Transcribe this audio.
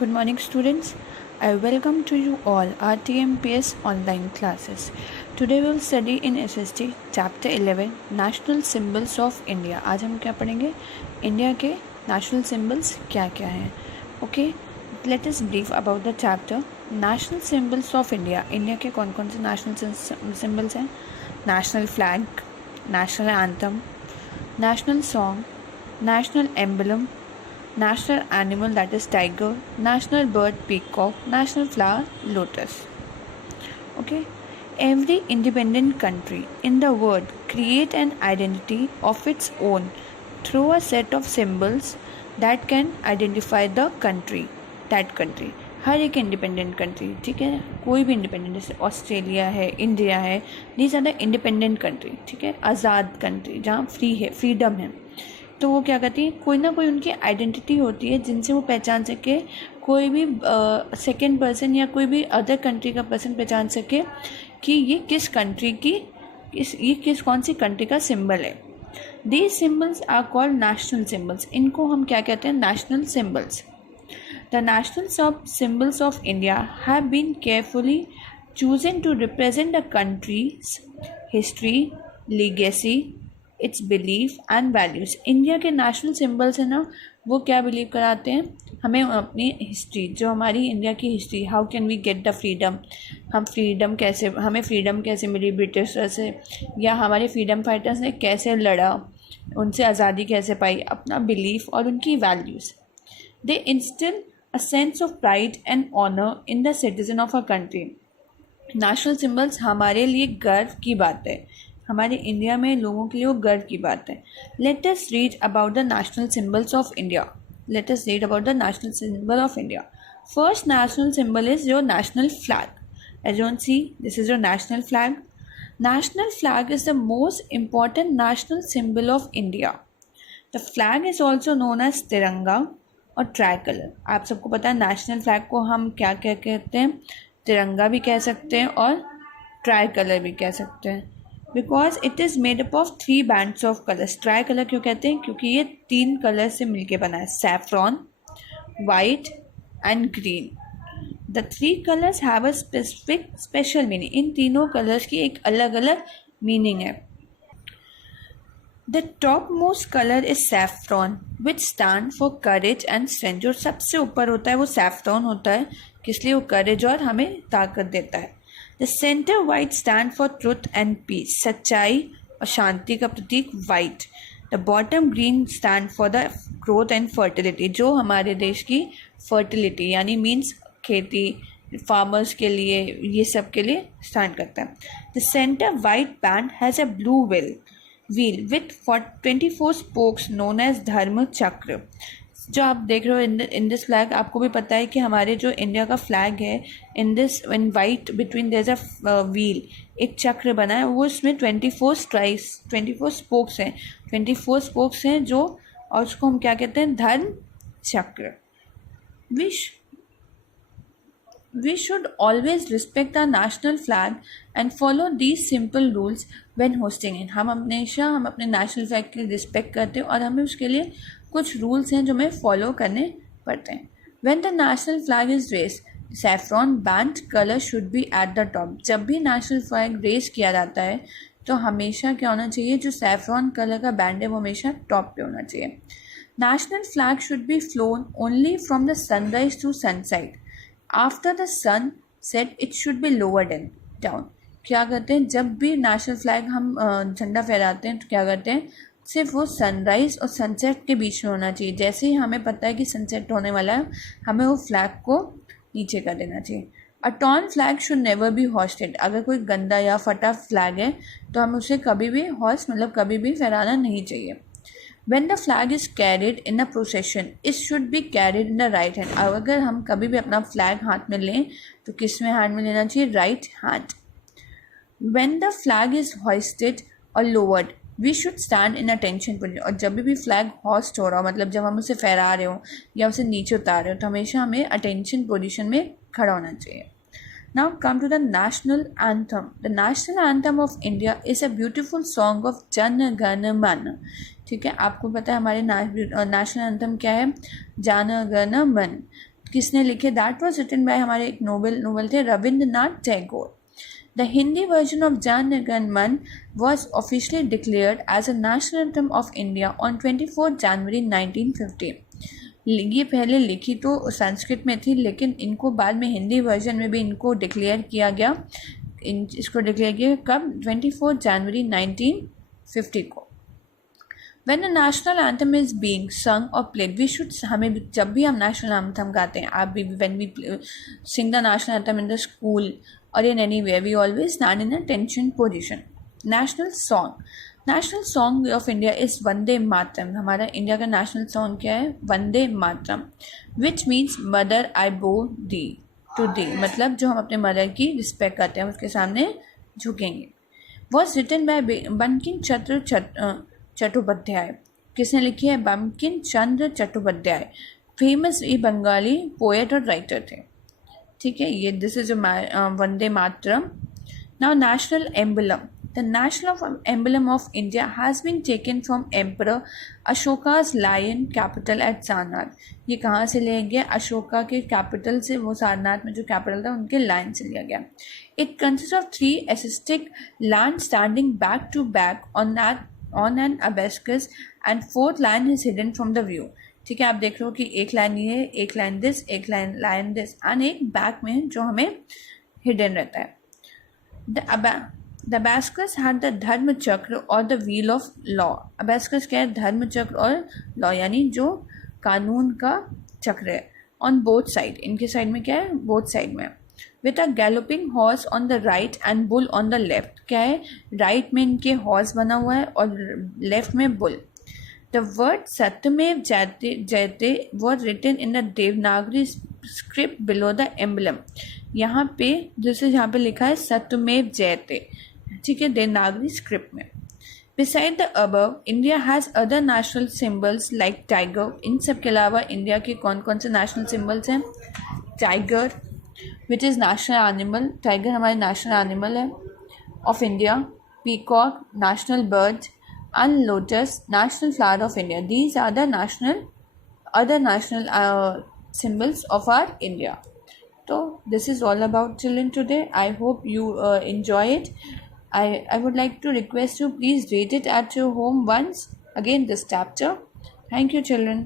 Good morning, students. I welcome to you all our TMPS online classes. Today we will study in SST Chapter 11 National Symbols of India. आज हम क्या पढ़ेंगे? India के national symbols क्या क्या हैं. Okay, let us brief about the chapter. National symbols of India. India के कौन कौन से नेशनल सिम्बल्स हैं? National flag, national anthem, national song, national emblem, national animal that is tiger, national bird peacock, national flower lotus. Okay, every independent country in the world create an identity of its own through a set of symbols that can identify the country, that country. हर एक independent country, ठीक है, कोई भी independent, जैसे Australia है, India है, these are the independent country, ठीक है, आज़ाद कंट्री जहाँ फ्री है, फ्रीडम है. तो वो क्या करती है, कोई ना कोई उनकी आइडेंटिटी होती है जिनसे वो पहचान सके, कोई भी सेकेंड पर्सन या कोई भी अदर कंट्री का पर्सन पहचान सके कि ये किस कंट्री की ये कौन सी कंट्री का सिंबल है. These symbols are called national symbols. इनको हम क्या कहते हैं? National symbols. The national symbols of India have been carefully chosen to represent the country's history, legacy, its belief and values. India के नेशनल सिम्बल्स हैं ना, वो क्या बिलीव कराते हैं? हमें अपनी हिस्ट्री, जो हमारी इंडिया की history, how can we get the freedom, हमें फ्रीडम कैसे मिली ब्रिटिशर से, या हमारे फ्रीडम फाइटर्स ने कैसे लड़ा, उनसे आज़ादी कैसे पाई, अपना बिलीफ और उनकी values. They instil a sense of pride and honour in the citizen of a country. National symbols हमारे लिए गर्व की बात है, हमारे इंडिया में लोगों के लिए वो गर्व की बात है. Let us read about the national symbols of India. Let us read about the national symbol of India. First national symbol is your national flag. As you see, this is your national flag. National flag is the most important national symbol of India. The flag is also known as tiranga और try colour. आप सबको पता है national flag को हम क्या क्या कहते हैं? तिरंगा भी कह सकते हैं और ट्राई कलर भी कह सकते हैं. Because it is made up of 3 bands of colours. Try colour क्यों कहते हैं? क्योंकि ये 3 कलर से मिलके बना है, saffron, white and green. The 3 colours have a special meaning. इन तीनों कलर्स की एक अलग अलग मीनिंग है. The top most colour is saffron which stand for courage and strength. जो सबसे ऊपर होता है वो सैफ्रॉन होता है, किस लिए? वो करेज और हमें ताकत देता है. The centre white stand for truth and peace. सच्चाई और शांति का प्रतीक white. The bottom green stand for the growth and fertility. जो हमारे देश की फर्टिलिटी यानी मीन्स खेती, फार्मर्स के लिए, ये सब के लिए स्टैंड करता है. The centre white band has a blue wheel with 24 spokes known as Dharma Chakra. जो आप देख रहे हो इन दिस फ्लैग, आपको भी पता है कि हमारे जो इंडिया का फ्लैग है, in white between their is a wheel, एक चक्र बना है, वो इसमें 24 स्पोक्स हैं. 24 स्पोक्स हैं जो, और उसको हम क्या कहते हैं? धर्म चक्र. We should always respect our national flag and follow these simple rules when hosting it. हम अपने नेशनल फ्लैग की रिस्पेक्ट करते हैं और हमें उसके लिए कुछ रूल्स हैं जो हमें फॉलो करने पड़ते हैं. When the national flag is raised, saffron band color should be at the top. जब भी नेशनल फ्लैग रेज किया जाता है तो हमेशा क्या होना चाहिए? जो सैफ्रॉन कलर का बैंड है वो हमेशा टॉप पे होना चाहिए. National flag should be flown only from the sunrise to sunset. After the sun set it should be lowered and down. क्या करते हैं? जब भी नेशनल फ्लैग हम झंडा फहराते हैं तो क्या करते हैं? सिर्फ वो सनराइज़ और सनसेट के बीच में होना चाहिए. जैसे ही हमें पता है कि सनसेट होने वाला है, हमें वो फ्लैग को नीचे कर देना चाहिए. A torn flag should never be hoisted. अगर कोई गंदा या फटा फ्लैग है तो हमें उसे कभी भी कभी भी फहराना नहीं चाहिए. When the flag is carried in a procession, it should be carried in the right hand. अगर हम कभी भी अपना फ्लैग हाथ में लें तो किस में हैंड में लेना चाहिए? Right hand. When the flag is hoisted or lowered, we should stand in attention position. और जब भी फ्लैग होस्ट हो रहा हो, मतलब जब हम उसे फहरा रहे हो या उसे नीचे उतार रहे हो, तो हमेशा हमें अटेंशन पोजिशन में खड़ा होना चाहिए. Now come to the national anthem. The national anthem of India is a beautiful song of Jana Gana Mana. ठीक है, आपको पता है हमारे नेशनल एंथम क्या है? जन गण मन. किसने लिखे? दैट वॉज रिटन बाय हमारे एक नोबल थे Rabindranath Tagore. The Hindi version of Jan Gan Man was officially declared as a national anthem of India on 24 January 1950. ये पहले लिखी तो संस्कृत में थी, लेकिन इनको बाद में हिंदी वर्जन में भी इनको डिक्लेयर किया गया. इसको डिक्लेयर किया कब? 24 जनवरी 1950 को. When a national anthem is being sung or played, we should, हमें जब भी हम national anthem गाते हैं, आप भी, when we sing the national anthem in the school or in anywhere, we always stand in a tension position. National song of India is Vande Mataram. हमारा India का national song क्या है? Vande Mataram, which means mother I bow thee to thee. मतलब जो हम अपने mother की respect करते हैं उसके सामने झुकेंगे. Was written by Bankim Chandra Chattopadhyay. किसने लिखी है? बंकिम चंद्र चट्टोपाध्याय. फेमस ये बंगाली पोएट और राइटर थे. ठीक है, ये this is Vande Mataram. Now national emblem. The national emblem of India has been taken from emperor Ashoka's lion capital at Sarnath. ये कहाँ से लिया गया? अशोका के कैपिटल से, वो सारनाथ में जो कैपिटल था उनके लायन से लिया गया. It consist of 3 Asiatic lions standing back to back on an abacus and 4th line is hidden from the view. ठीक है, आप देख रहे हो कि एक लाइन ये है, एक लाइन दिस, एक लाइन दिस, एंड एक बैक में जो हमें हिडन रहता है. द abacus had the धर्म चक्र और the wheel of law. abacus क्या है? धर्म चक्र और लॉ, यानी जो कानून का चक्र है. ऑन बोथ साइड, इनके साइड में क्या है? बोथ साइड में. With a galloping horse on the right and bull on the left. क्या है? राइट में इनके हॉर्स बना हुआ है और लेफ्ट में bull. The word Satyameva Jayate was written in the Devanagari script below the emblem. यहाँ पे यहाँ पे लिखा है सत्यमेव जयते. ठीक है, देवनागरी स्क्रिप्ट में. Beside the above, India has other national symbols like tiger. इन सब के अलावा इंडिया के कौन कौन से नेशनल सिम्बल्स हैं? Tiger, which is national animal. Tiger हमारे नेशनल एनिमल है of India. Peacock national bird, and lotus national flower of India. These are the other national symbols of our India. So this is all about children today. I hope you enjoy it. I would like to request you, please read it at your home once again this chapter. Thank you children.